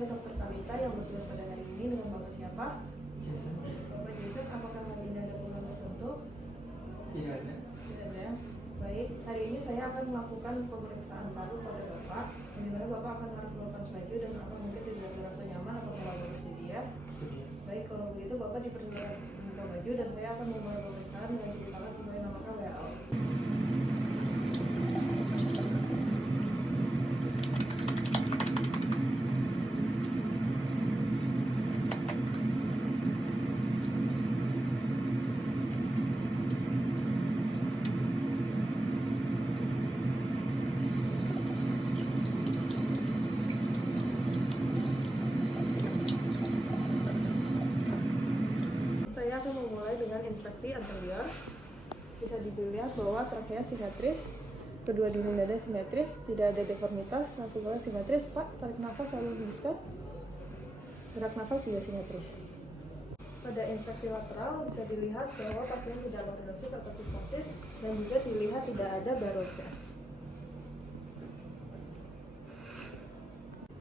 saya Dr. Talita yang bertugas pada hari ini dengan Bapak siapa? Jason. Bapak Jason, apakah hari ini ada keluhan tertentu? Tidak ada. Tidak ada. Baik, hari ini saya akan melakukan pemeriksaan paru pada Bapak, di mana Bapak akan harus melepas baju dan apa mungkin tidak merasa nyaman atau terlalu bersedia. Sedia. Baik, kalau begitu Bapak dipersilakan membuka baju dan saya akan memulai pemeriksaan dengan ceritakan sesuai namakan layout. Saya akan memulai dengan inspeksi anterior. Bisa dilihat bahwa trakea simetris, kedua dinding dada simetris, tidak ada deformitas, navicular simetris. Pak, tarik nafas lalu hembuskan. Gerak nafas juga simetris. Pada inspeksi lateral bisa dilihat bahwa pasien tidak lordosis atau kyphosis dan juga dilihat tidak ada barogas.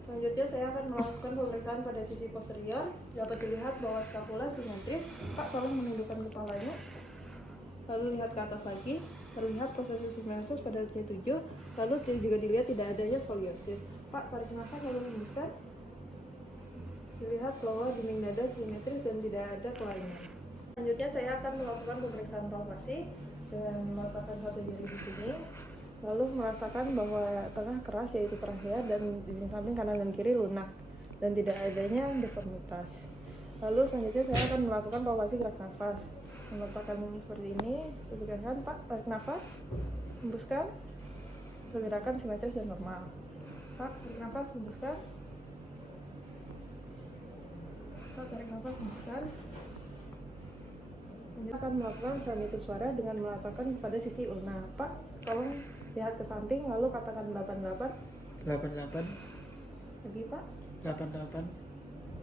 Selanjutnya saya akan melakukan pemeriksaan pada sisi posterior. Dapat dilihat bahwa skapula simetris. Pak, tolong menundukkan kepalanya. Lalu lihat ke atas lagi. Terlihat posisi simesis pada C7. Lalu juga dilihat tidak adanya skoliosis. Pak, tarik nafas lalu hembuskan. Dilihat bahwa dinding dada simetris dan tidak ada kelainan. Selanjutnya saya akan melakukan pemeriksaan palpasi dengan meletakkan satu jari di sini. Lalu merasakan bahwa tengah keras yaitu trachea dan di samping kanan dan kiri lunak dan tidak adanya deformitas. Lalu selanjutnya saya akan melakukan palpasi gerak nafas. Meletakkan seperti ini, tekan Pak, tarik nafas, hembuskan, pergerakan simetris dan normal. Pak, tarik nafas, hembuskan. Pak, tarik nafas, hembuskan. Selanjutnya akan melakukan frenitus suara dengan meletakkan pada sisi ulna. Pak, tolong lihat ke samping lalu katakan 88. 88. Lagi Pak. 88.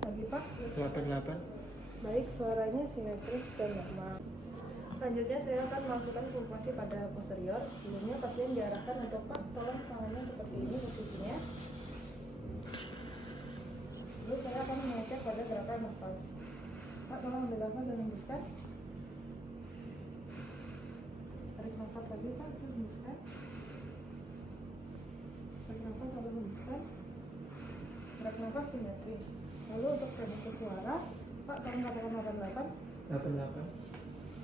Lagi Pak. 88. Baik, suaranya simetris dan normal. Selanjutnya saya akan melakukan palpasi pada posterior. Sebelumnya pasien diarahkan untuk Pak, tolong tangannya seperti ini posisinya. Lalu saya akan mengecek pada gerakan nafas. Pak, tolong ambil nafas dan hembuskan. Tarik nafas lagi Pak, terus hembuskan. Tarik nafas lalu hembuskan. Gerak nafas simetris. Lalu untuk frenitus suara, Pak, tolong katakan 88. 88.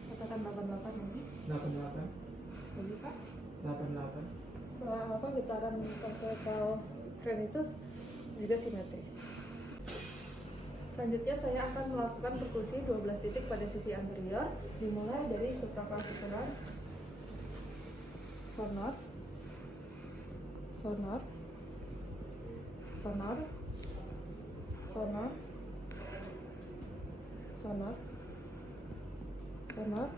Katakan 88 lagi. 88. Lagi Pak. 88. Soal apa getaran atau frenitus juga simetris. Selanjutnya saya akan melakukan perkusi 12 titik pada sisi anterior, dimulai dari supraclavicular, sonor, sonor, sonor, sonor, sonor, sonor,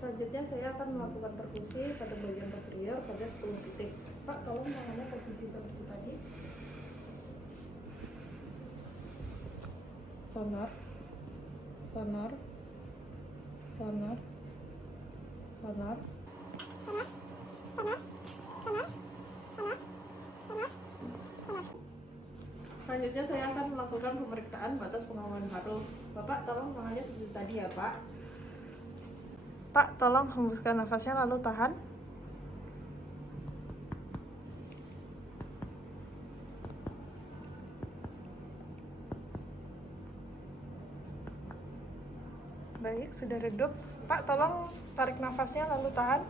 selanjutnya saya akan melakukan perkusi pada bagian posterior pada 10 titik. Pak, tolong tangannya posisi seperti tadi. Sonor, sonor, sonor, sonor, selanjutnya saya akan melakukan pemeriksaan batas pengawalan paru. Bapak, tolong tangannya seperti tadi ya Pak. Pak, tolong hembuskan nafasnya lalu tahan. Baik, sudah redup. Pak, tolong tarik nafasnya lalu tahan.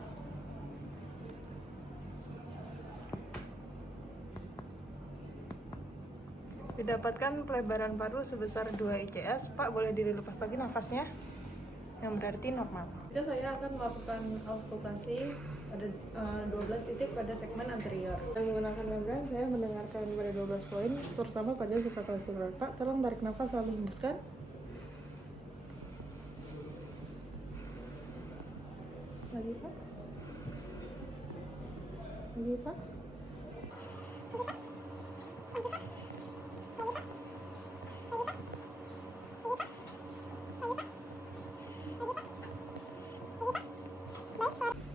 Didapatkan pelebaran paru sebesar 2 ICS. Pak, boleh dilepas lagi nafasnya, yang berarti normal. Jadi saya akan melakukan auskultasi pada 12 titik pada segmen anterior. Dengan menggunakan membran, saya mendengarkan pada 12 poin, terutama pada supraclavicular. Pak, tolong tarik nafas lalu hembuskan. Lagi Pak. Lagi Pak.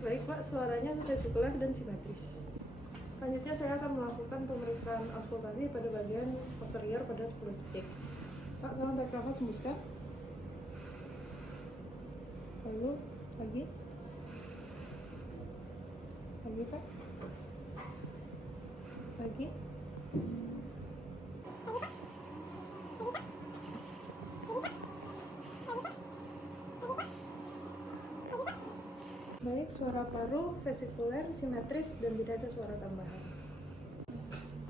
Baik Pak, suaranya vesikuler dan simetris. Selanjutnya saya akan melakukan pemeriksaan auskultasi pada bagian posterior pada 10 detik. Pak, tolong tarik nafas, hembuskan. Lalu lagi Pak, lagi. Baik, suara paru vesikuler, simetris, dan tidak ada suara tambahan.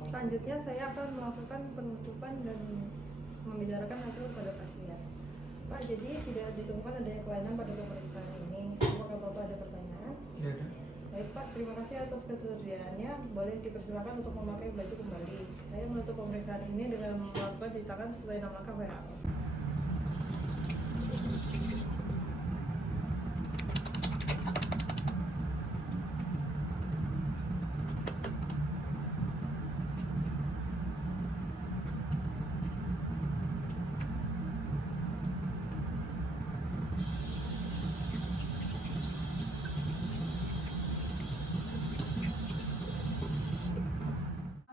Selanjutnya saya akan melakukan penutupan dan membicarakan hasil pada pasien. Pak, jadi tidak ditemukan adanya kelainan pada pemeriksaan ini. Apakah Bapak ada pertanyaan? Tidak ada. Baik Pak, terima kasih atas ketersediaannya. Boleh dipersilakan untuk memakai baju kembali. Saya menutup pemeriksaan ini dengan melakukan cuci tangan sesuai 6 langkah WHO.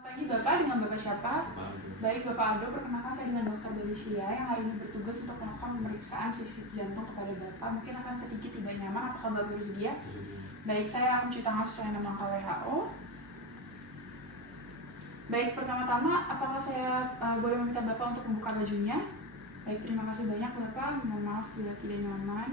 Pagi Bapak, dengan Bapak siapa? Baik Bapak Aldo, perkenalkan saya dengan Dr. Delicia yang hari ini bertugas untuk melakukan pemeriksaan fisik jantung kepada Bapak. Mungkin akan sedikit tidak nyaman, apakah Bapak bersedia? Baik, saya akan cuci tangan sesuai 6 langkah WHO. Baik, pertama-tama apakah saya boleh meminta Bapak untuk membuka bajunya? Baik, terima kasih banyak Bapak, mohon maaf bila tidak nyaman.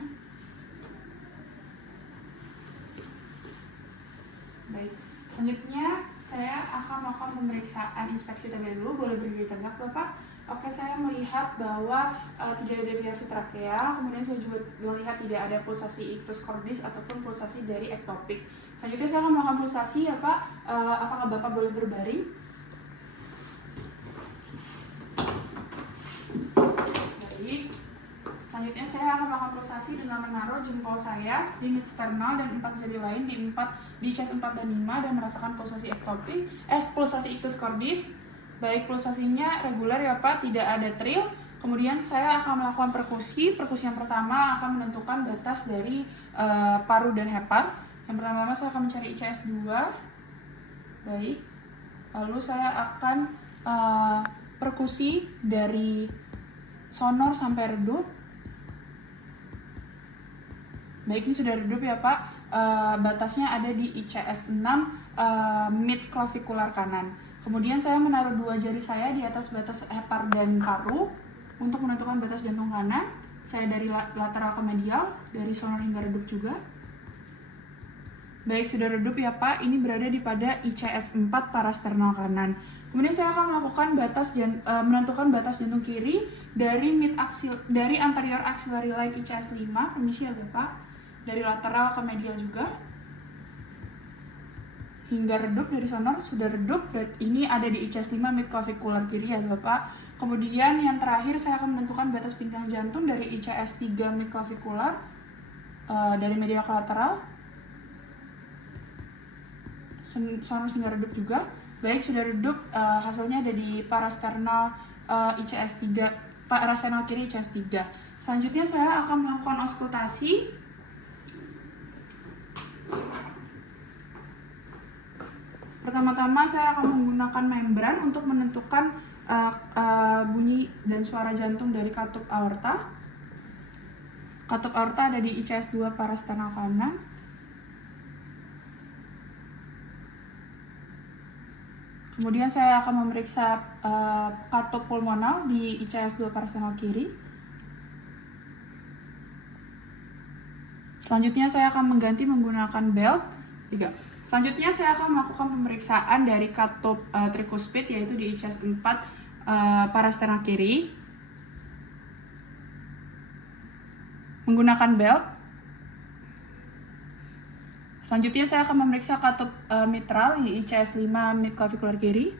Baik, selanjutnya saya akan melakukan pemeriksaan inspeksi terlebih dulu. Boleh berdiri tegak Bapak? Oke, saya melihat bahwa tidak ada deviasi trakea, kemudian saya juga melihat tidak ada pulsasi ictus cordis ataupun pulsasi dari ektopik. Selanjutnya saya akan melakukan pulsasi ya Pak. Apakah Bapak boleh berbaring? Baik. Selanjutnya saya akan melakukan pulsasi dengan menaruh jempol saya di mid sternal dan 4 jari lain di chest 4 dan 5 dan merasakan pulsasi ektopik, pulsasi ictus cordis. Baik, pulsasinya reguler ya Pak, tidak ada trill. Kemudian saya akan melakukan perkusi. Perkusi yang pertama akan menentukan batas dari paru dan hepar. Yang pertama saya akan mencari ICS 2. Baik. Lalu saya akan perkusi dari sonor sampai redup. Baik, ini sudah redup ya Pak. Batasnya ada di ICS 6 mid clavikular kanan. Kemudian saya menaruh 2 jari saya di atas batas hepar dan paru untuk menentukan batas jantung kanan. Saya dari lateral ke medial, dari sonor hingga redup juga. Baik, sudah redup ya Pak. Ini berada di pada ICS 4 parasternal kanan. Kemudian saya akan melakukan menentukan batas jantung kiri dari anterior axillary line ICS 5. Permisi ya Bapak. Dari lateral ke medial juga. Hingga redup dari sonor sudah redup, ini ada di ICS 5 mid clavicular kiri ya Bapak. Kemudian yang terakhir saya akan menentukan batas pinggang jantung dari ICS 3 mid clavicular dari medial ke lateral. Sonor hingga redup juga. Baik, sudah redup, hasilnya ada di parasternal ICS 3, parasternal kiri ICS 3. Selanjutnya saya akan melakukan auskultasi. Pertama-tama saya akan menggunakan membran untuk menentukan bunyi dan suara jantung dari katup aorta. Katup aorta ada di ICS 2 parasternal kanan. Kemudian saya akan memeriksa katup pulmonal di ICS 2 parasternal kiri. Selanjutnya saya akan mengganti menggunakan belt. 3. Selanjutnya saya akan melakukan pemeriksaan dari katup tricuspid yaitu di ICS 4 parasternal kiri menggunakan belt. Selanjutnya saya akan memeriksa katup mitral di ICS 5 mid clavicular kiri.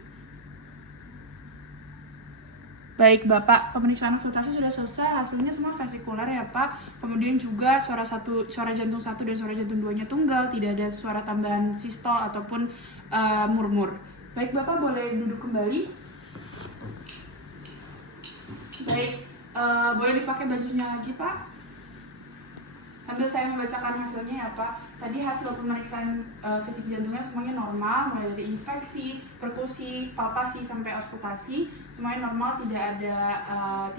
Baik Bapak, pemeriksaan auskultasi sudah selesai, hasilnya semua vesikular ya Pak. Kemudian juga suara jantung 1 dan suara jantung 2-nya tunggal, tidak ada suara tambahan sistol ataupun murmur. Baik Bapak, boleh duduk kembali. Baik, boleh dipakai bajunya lagi Pak. Sambil saya membacakan hasilnya ya Pak. Tadi hasil pemeriksaan fisik jantungnya semuanya normal, mulai dari inspeksi, perkusi, palpasi sampai auskultasi, semuanya normal, tidak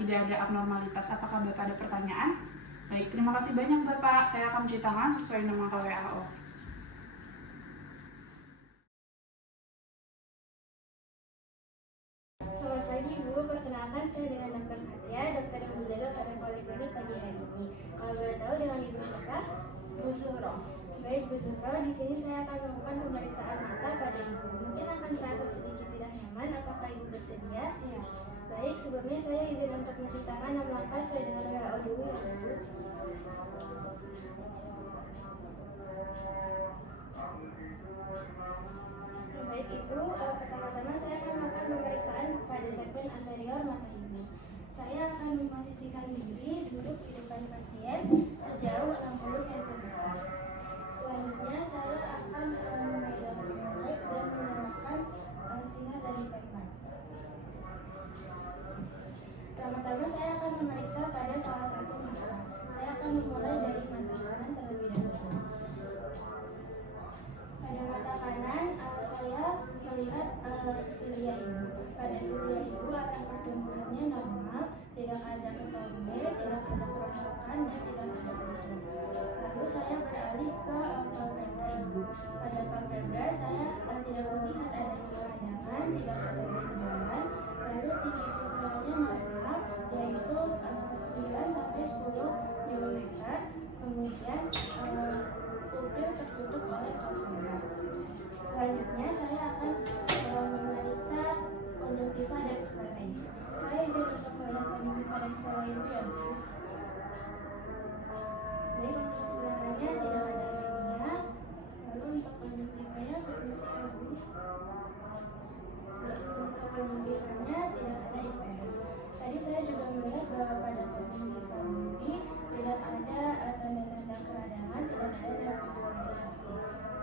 ada abnormalitas. Apakah Bapak ada pertanyaan? Baik, terima kasih banyak Bapak. Saya akan mencuci tangan sesuai nama WHO. Selamat pagi Bu, perkenalkan saya dengan Dr. Fatia, dokter yang berjaga pada poliklinik pagi hari ini. Kalau boleh tahu dengan Ibu siapa? Bu Zuhro. Baik Bu Zuhro, di sini saya akan melakukan pemeriksaan mata pada Ibu. Mungkin akan terasa sedikit tidak nyaman, apakah Ibu bersedia? Iya. Baik, sebelumnya saya izin untuk mencuci tangan 6 langkah sesuai dengan WHO dulu ya Bu. Baik Ibu, pertama-tama saya akan melakukan pemeriksaan pada segmen anterior mata Ibu. Saya akan memposisikan diri duduk di depan pasien sejauh 60 cm. Selanjutnya saya akan memegang light dan menyalakan sinar dari pembat. Pertama-tama saya akan memeriksa pada salah satu mata. Saya akan memulai dari mata kanan terlebih dahulu. Pada mata kanan, saya melihat silia Ibu. Pada silia Ibu, arah pertumbuhannya normal, tidak ada ketombe, tidak ada kerontokan, dan tidak ada bentuk. Lalu saya beralih ke palpebra Ibu. Pada palpebra, saya tidak melihat adanya peradangan, tidak ada benjolan, lalu tinggi visualnya normal, yaitu 9 sampai 10 mm. Kemudian pupil tertutup oleh palpebra. Selanjutnya saya akan memeriksa konjungtiva dan sklera Ibu. Saya izin untuk melihat konjungtiva dan sklera Ibu ya Bu. Baik, untuk skleranya tidak ada anemia. Lalu untuk konjungtivanya terpuji ya Bu. Untuk konjungtivanya tidak ada IPS. Tadi saya juga melihat bahwa pada konjungtiva ini tidak ada tanda-tanda keradangan, tidak ada neovaskularisasi.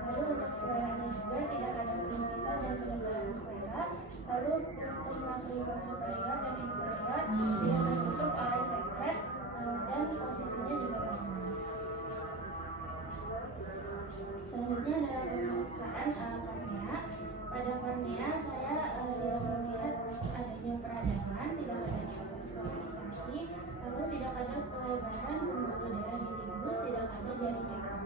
Lalu untuk skleranya juga tidak ada penipisan dan penebalan sklera. Lalu untuk lacrimal superior dan inferior tidak tertutup oleh sekret dan posisinya juga normal. Selanjutnya adalah pemeriksaan kornea. Pada kornea saya tidak melihat adanya peradangan, tidak ada neovaskularisasi, lalu tidak ada pelebaran pembuluh darah di limbus, tidak ada jaring ekor.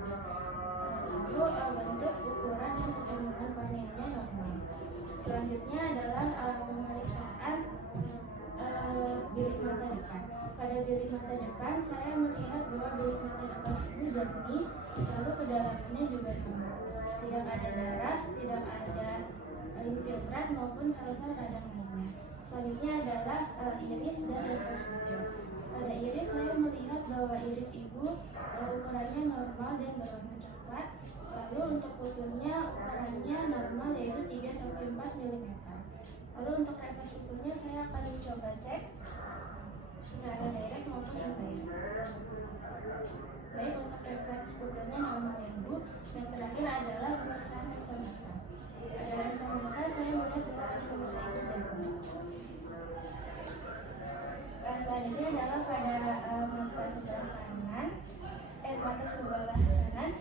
Lalu bentuk, ukuran, dan kecenderungan korneanya normal. Selanjutnya adalah pemeriksaan bilik mata depan. Pada bilik mata depan saya melihat bahwa bilik mata depan Ibu jernih, lalu kedalamannya juga normal. Tidak ada darah, tidak ada infiltrat maupun sel-sel radang lainnya. Selanjutnya adalah iris dan refleks pupil. Pada iris saya melihat bahwa iris Ibu ukurannya normal dan berwarna coklat. Lalu untuk pupilnya ukurannya normal yaitu 3-4 mm. Lalu untuk refleks pupilnya saya akan coba cek secara direct maupun indirect. Baik, untuk refleks pupilnya normal ya Bu. Dan terakhir adalah pemeriksaan lensa mata. Pada lensa mata saya melihat bahwa lensa mata Ibu jernih. Selanjutnya adalah pada mata sebelah kanan. Pada mata sebelah kanan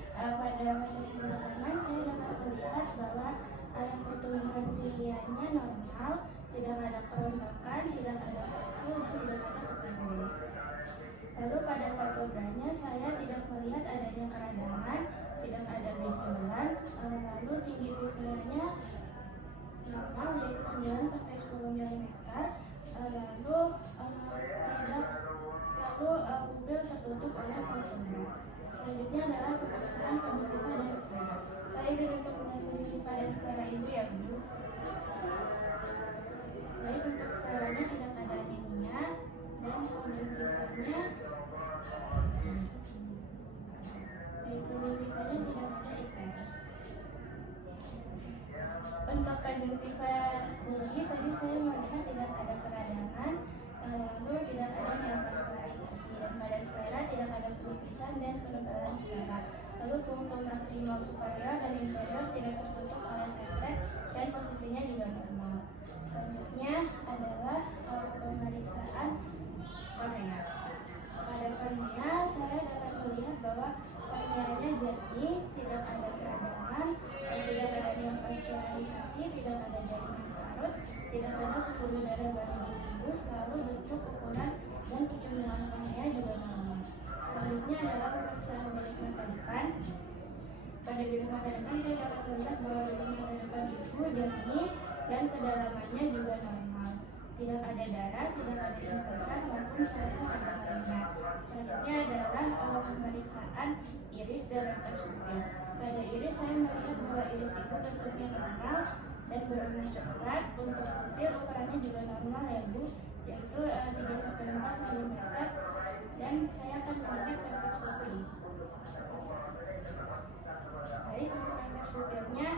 saya dapat melihat bahwa arah pertumbuhan silianya normal, tidak ada kerontokan, tidak ada kutu, dan tidak ada ketombe. Lalu pada palpebranya saya tidak melihat adanya keradangan, tidak ada benjolan, lalu tinggi visualnya normal yaitu 9-10 mm, lalu pupil tertutup oleh palpebra. Selanjutnya adalah pemeriksaan konjungtiva dan sklera. Saya izin untuk melihat konjungtiva dan sklera Ibu ya Bu. Baik, untuk skleranya tidak ada anemia dan konjungtivanya tidak ada IPS. Untuk konjungtiva tinggi tadi saya melihat tidak ada keradangan, lalu tidak ada neovaskularisasi, dan pada sklera tidak ada penipisan dan penebalan sklera. Lalu untuk lacrimal superior dan inferior tidak tertutup oleh sekret dan posisinya juga normal. Selanjutnya adalah pemeriksaan kornea. Pada kornea saya dapat melihat bahwa bahwa korneanya jernih, tidak ada peradangan, tidak ada neovaskularisasi, tidak ada jaringan parut, tidak ada pembuluh darah baru di limbus, lalu bentuk, ukuran, dan kecondongan kornea juga normal. Selanjutnya adalah pemeriksaan bilik mata depan. Pada bilik mata depan saya dapat melihat bahwa bilik mata depan ibu jernih dan kedalamannya juga normal. Tidak ada darah, tidak ada infiltrat maupun sel-sel pada kornea. Selanjutnya adalah pemeriksaan iris dan refleks pupil. Pada iris saya melihat bahwa iris ibu bentuknya normal dan berwarna coklat. Untuk pupil ukurannya juga normal ya Bu, yaitu 3-4 mm, dan saya akan mengecek refleks pupil. Baik, untuk refleks pupilnya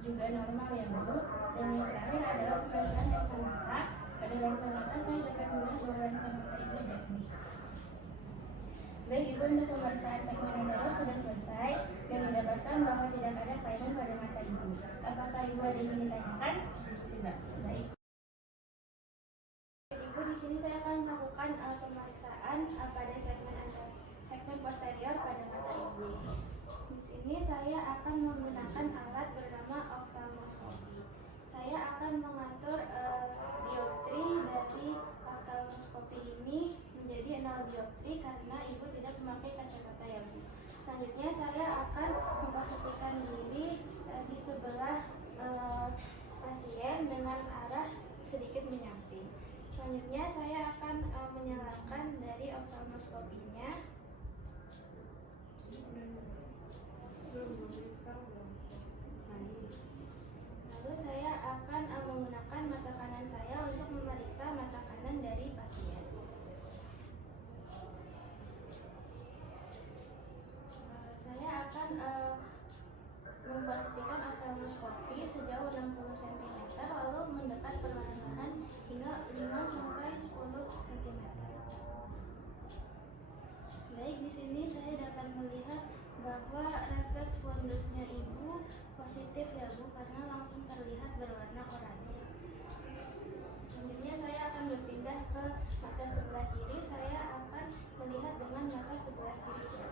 juga normal ya Bu. Dan yang terakhir adalah pemeriksaan lensa mata. Pada lensa mata saya dapat melihat bahwa lensa mata ibu jernih. Baik Ibu, untuk pemeriksaan segmen anterior sudah selesai dan didapatkan bahwa tidak ada kelainan pada mata Ibu. Apakah Ibu ada yang ingin ditanyakan? Tidak. Baik. Ibu, di sini saya akan melakukan pemeriksaan pada segmen posterior pada mata Ibu. Di sini saya akan menggunakan alat bernama oftalmoskopi. Saya akan mengatur dioptri dari oftalmoskopi ini menjadi 0 dioptri karena Ibu tidak memakai kacamata ya Bu. Selanjutnya saya akan memposisikan diri di sebelah pasien dengan arah sedikit menyamping. Selanjutnya saya akan menyalakan dari oftalmoskopinya. Lalu saya akan menggunakan mata kanan saya untuk memeriksa mata kanan dari pasien. Saya akan memposisikan oftalmoskopi sejauh 60 cm lalu mendekat perlahan-lahan hingga 5-10 cm. Baik, di sini saya dapat melihat bahwa refleks fundusnya Ibu positif ya Bu, karena langsung terlihat berwarna oranye. Selanjutnya saya akan berpindah ke mata sebelah kiri. Saya akan melihat dengan mata sebelah kiri.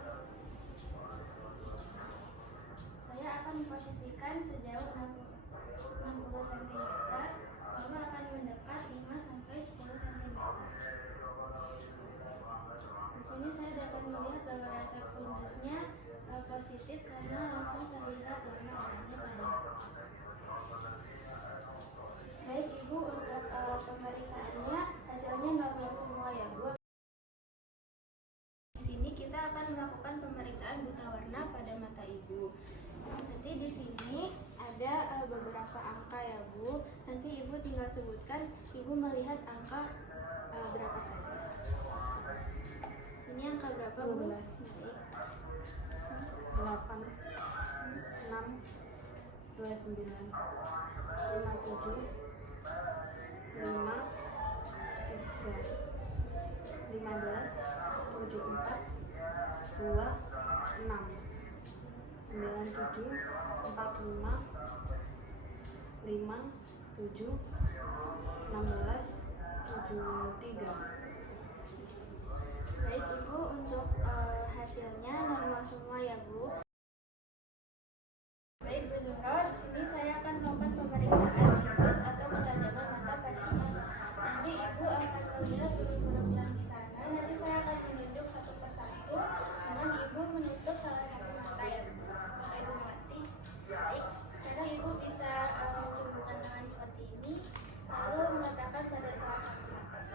Saya akan memposisikan sejauh 60 cm lalu akan mendekat 5-10 cm. Di sini saya dapat melihat bahwa refleks fundusnya positif karena langsung terlihat warna oranye pada. Baik Ibu, untuk pemeriksaannya hasilnya normal semua ya Bu. Di sini kita akan melakukan pemeriksaan buta warna pada mata Ibu. Nanti di sini ada beberapa angka ya Bu. Nanti Ibu tinggal sebutkan Ibu melihat angka berapa saja. Ini angka berapa Bu? 12. 8 6 29 57 5 3 15 74 2 6 97 45 5 7 16 73. Baik Ibu, untuk hasilnya normal semua ya Bu. Baik Bu Zuhro, di sini saya akan melakukan pemeriksaan visus atau ketajaman mata pada mata. Nanti Ibu akan melihat huruf-huruf yang di sana. Nanti saya akan menunjuk satu persatu dengan Ibu menutup salah satu mata ya Bu. Apakah Ibu mengerti? Baik, sekarang Ibu bisa mencungkupkan tangan seperti ini, lalu meletakkan pada salah satu mata.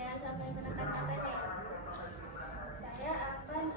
Jangan sampai menekan matanya ya Bu. Saya akan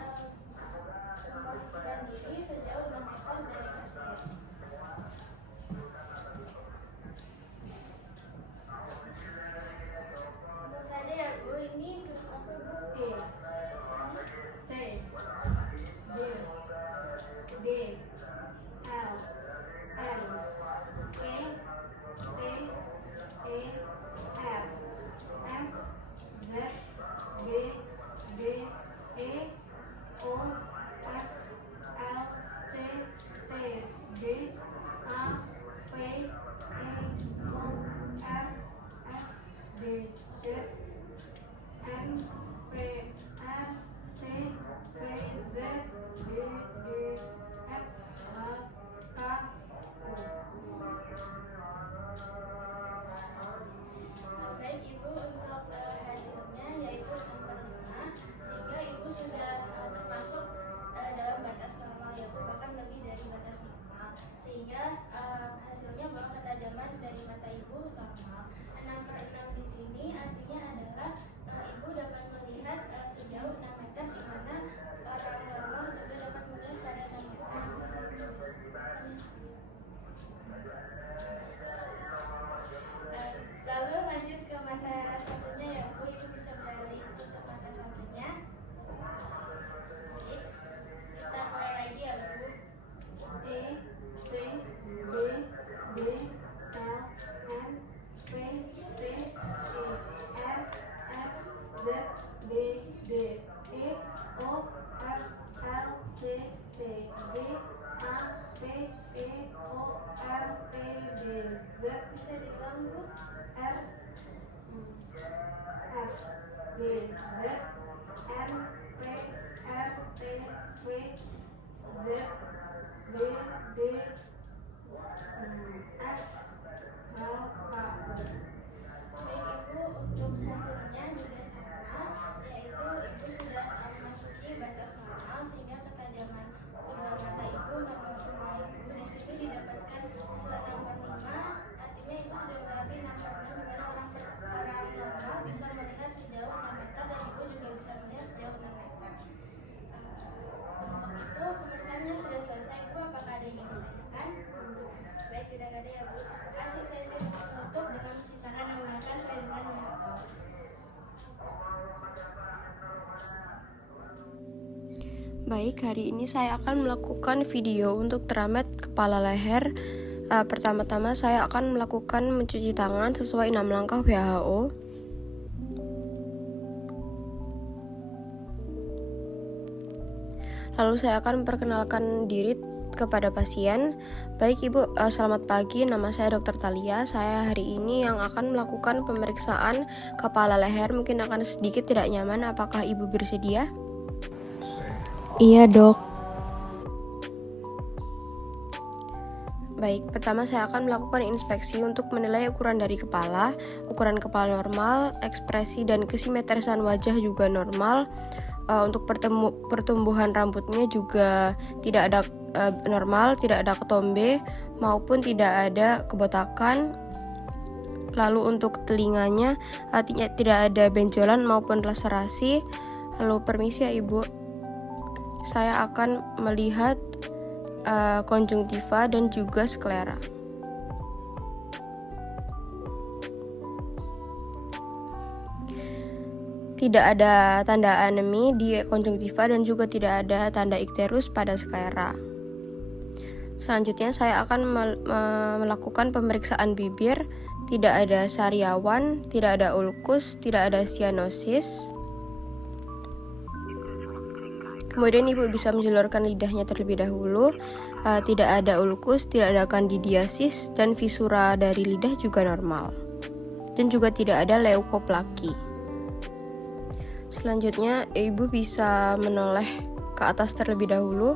Bisa diulang, Bu? R F G Z N P R T V Z B D F H K. Baik Ibu, untuk hasilnya juga sama, yaitu Ibu sudah memasuki batas normal sehingga ketajaman kedua mata Ibu normal semua. Ibu di sini didapatkan hasil 6/5, artinya Ibu sudah melewati 6/6 di mana orang normal bisa melihat sejauh 6 meter dan Ibu juga bisa melihat sejauh 6 meter. Untuk itu pemeriksaannya sudah selesai. Ibu apakah ada yang ingin ditanyakan? Baik, tidak ada ya Bu. Terima kasih. Saya tutup dengan cuci tangan dan menggunakan sesuai dengan niat. Baik, hari ini saya akan melakukan video untuk teramet kepala leher. Pertama-tama saya akan melakukan mencuci tangan sesuai 6 langkah WHO. Lalu saya akan memperkenalkan diri kepada pasien. Baik Ibu, selamat pagi, nama saya Dr. Thalia. Saya hari ini yang akan melakukan pemeriksaan kepala leher. Mungkin akan sedikit tidak nyaman, apakah Ibu bersedia? Iya, Dok. Baik, pertama saya akan melakukan inspeksi untuk menilai ukuran dari kepala. Ukuran kepala normal, ekspresi dan kesimetrisan wajah juga normal. Untuk pertumbuhan rambutnya juga tidak ada normal, tidak ada ketombe maupun tidak ada kebotakan. Lalu untuk telinganya tidak ada benjolan maupun laserasi. Lalu permisi ya Ibu, saya akan melihat konjungtiva dan juga sklera. Tidak ada tanda anemi di konjungtiva dan juga tidak ada tanda ikterus pada sklera. Selanjutnya saya akan melakukan pemeriksaan bibir. Tidak ada sariawan, tidak ada ulkus, tidak ada cyanosis. Kemudian Ibu bisa menjulurkan lidahnya terlebih dahulu. Tidak ada ulkus, tidak ada kandidiasis, dan visura dari lidah juga normal. Dan juga tidak ada leukoplaki. Selanjutnya Ibu bisa menoleh ke atas terlebih dahulu.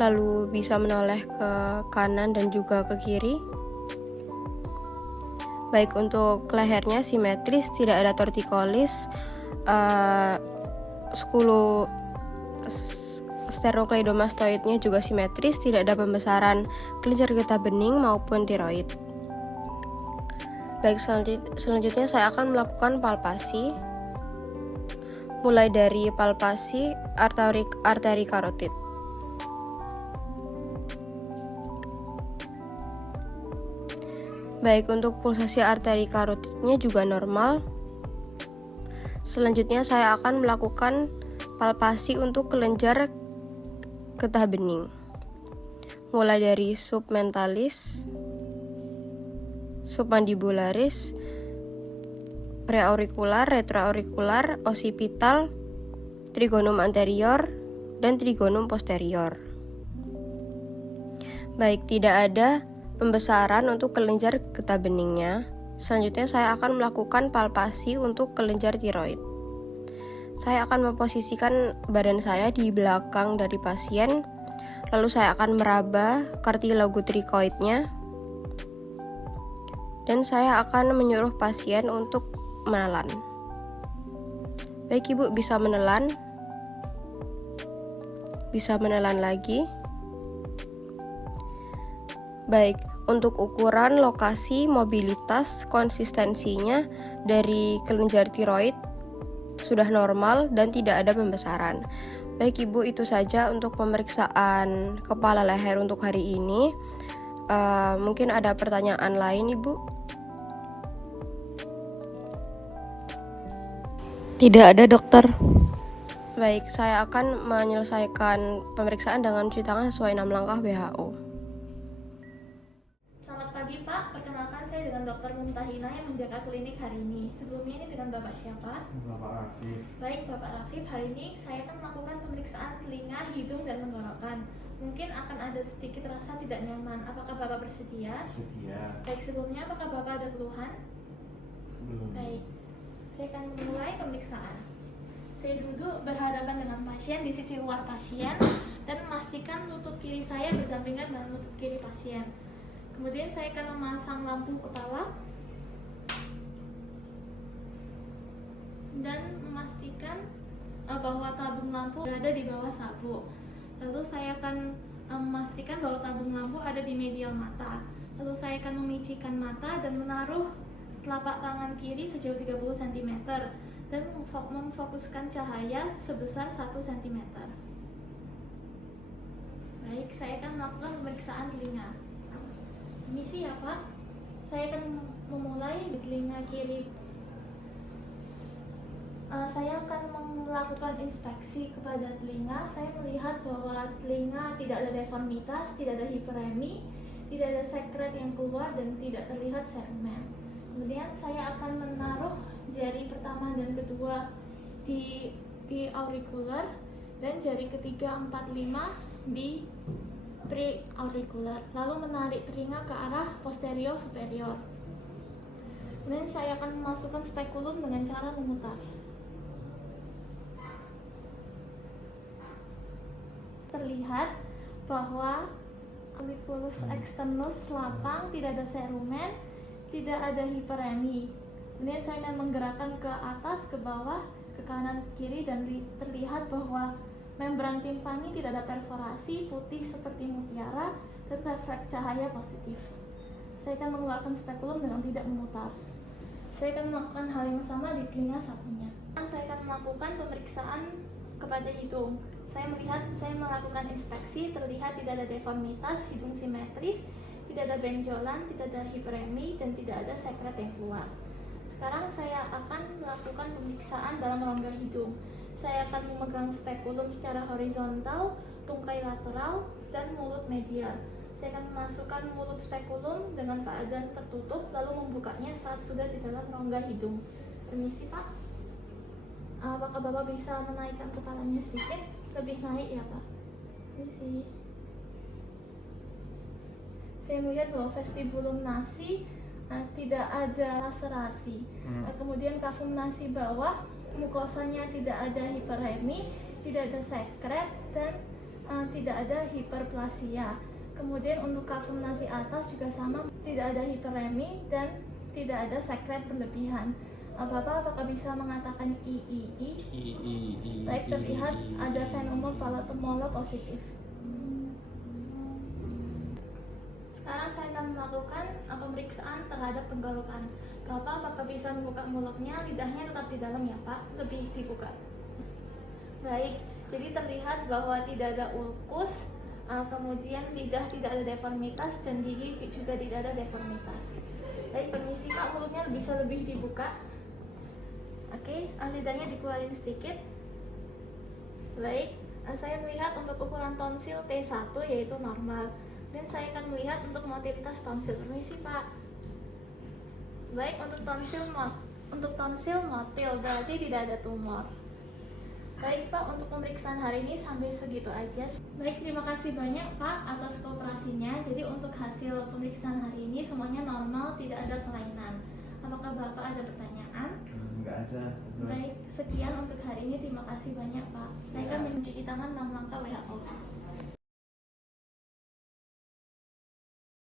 Lalu bisa menoleh ke kanan dan juga ke kiri. Baik, untuk lehernya simetris, tidak ada tortikolis, sternocleidomastoidnya juga simetris, tidak ada pembesaran kelenjar getah bening maupun tiroid. Baik, selanjutnya saya akan melakukan palpasi. Mulai dari palpasi arteri karotid. Baik, untuk pulsasi arteri karotidnya juga normal. Selanjutnya saya akan melakukan palpasi untuk kelenjar getah bening. Mulai dari submentalis, submandibularis, preaurikular, retroaurikular, occipital, trigonum anterior, dan trigonum posterior. Baik, tidak ada pembesaran untuk kelenjar getah beningnya. Selanjutnya saya akan melakukan palpasi untuk kelenjar tiroid. Saya akan memposisikan badan saya di belakang dari pasien. Lalu saya akan meraba kartilago trikoidnya. Dan saya akan menyuruh pasien untuk menelan. Baik Ibu, bisa menelan. Bisa menelan lagi. Baik, untuk ukuran, lokasi, mobilitas, konsistensinya dari kelenjar tiroid sudah normal dan tidak ada pembesaran. Baik Ibu, itu saja untuk pemeriksaan kepala leher untuk hari ini. Mungkin ada pertanyaan lain Ibu? Tidak ada, Dokter. Baik, saya akan menyelesaikan pemeriksaan dengan cuci tangan sesuai 6 langkah WHO. Selamat pagi Pak, perkenalkan saya dengan dengan Dr. Mumtahina yang menjaga klinik hari ini. Sebelumnya ini dengan Bapak siapa? Bapak Rafif. Baik, Bapak Rafif, hari ini saya akan melakukan pemeriksaan telinga, hidung, dan tenggorokan. Mungkin akan ada sedikit rasa tidak nyaman. Apakah Bapak bersedia? Sedia. Baik, sebelumnya apakah Bapak ada keluhan? Belum. Baik, saya akan memulai pemeriksaan. Saya duduk berhadapan dengan pasien di sisi luar pasien dan memastikan lutut kiri saya berdampingan dengan lutut kiri pasien. Kemudian saya akan memasang lampu kepala dan memastikan bahwa tabung lampu berada di bawah sabuk. Lalu saya akan memastikan bahwa tabung lampu ada di medial mata. Lalu saya akan memicikan mata dan menaruh telapak tangan kiri sejauh 30 cm dan memfokuskan cahaya sebesar 1 cm. Baik, saya akan melakukan pemeriksaan telinga. Permisi ya Pak, saya akan memulai di telinga kiri. Saya akan melakukan inspeksi kepada telinga. Saya melihat bahwa telinga tidak ada deformitas, tidak ada hiperemi, tidak ada sekret yang keluar dan tidak terlihat segmen. Kemudian saya akan menaruh jari pertama dan kedua di aurikular dan jari ketiga 4, 5 di pre-aurikular, lalu menarik telinga ke arah posterior superior. Kemudian saya akan memasukkan spekulum dengan cara memutar. Terlihat bahwa auriculus externus lapang, tidak ada cerumen, tidak ada hiperemi. Kemudian saya akan menggerakkan ke atas, ke bawah, ke kanan, ke kiri dan terlihat bahwa membran timpani tidak ada perforasi, putih seperti mutiara, dan refleks cahaya positif. Saya akan mengeluarkan spekulum dengan tidak memutar. Saya akan melakukan hal yang sama di telinga satunya. Saya akan melakukan pemeriksaan kepada hidung. Saya melakukan inspeksi, terlihat tidak ada deformitas, hidung simetris, tidak ada benjolan, tidak ada hiperemi, dan tidak ada sekret yang keluar. Sekarang saya akan melakukan pemeriksaan dalam rongga hidung. Saya akan memegang spekulum secara horizontal, tungkai lateral, dan mulut medial. Saya akan memasukkan mulut spekulum dengan keadaan tertutup, lalu membukanya saat sudah di dalam rongga hidung. Permisi Pak. Apakah Bapak bisa menaikkan kepalanya sedikit? Lebih naik ya Pak. Permisi. Saya melihat bahwa vestibulum nasi tidak ada laserasi. Kemudian kafum nasi bawah, mukosanya tidak ada hiperemi, tidak ada sekret, dan tidak ada hiperplasia. Kemudian untuk kafum nasi atas juga sama, tidak ada hiperemi dan tidak ada sekret berlebihan. Bapak apakah bisa mengatakan I? Baik, terlihat ada fenomen palatemolo positif. Sekarang saya akan melakukan pemeriksaan terhadap tenggorokan. Bapak apakah bisa membuka mulutnya, lidahnya tetap di dalam ya Pak, lebih dibuka. Baik, jadi terlihat bahwa tidak ada ulkus, kemudian lidah tidak ada deformitas dan gigi juga tidak ada deformitas. Baik, permisi Pak, mulutnya bisa lebih dibuka. Oke, lidahnya dikeluarin sedikit. Baik, saya melihat untuk ukuran tonsil T1 yaitu normal. Dan saya akan melihat untuk motilitas tonsil. Permisi Pak. Baik, untuk tonsil motil, berarti tidak ada tumor. Baik Pak, untuk pemeriksaan hari ini sampai segitu aja. Baik, terima kasih banyak Pak atas kooperasinya. Jadi untuk hasil pemeriksaan hari ini semuanya normal, tidak ada kelainan. Apakah Bapak ada pertanyaan? Enggak ada. Baik, sekian untuk hari ini. Terima kasih banyak Pak. Saya akan mencuci tangan 6 langkah WHO.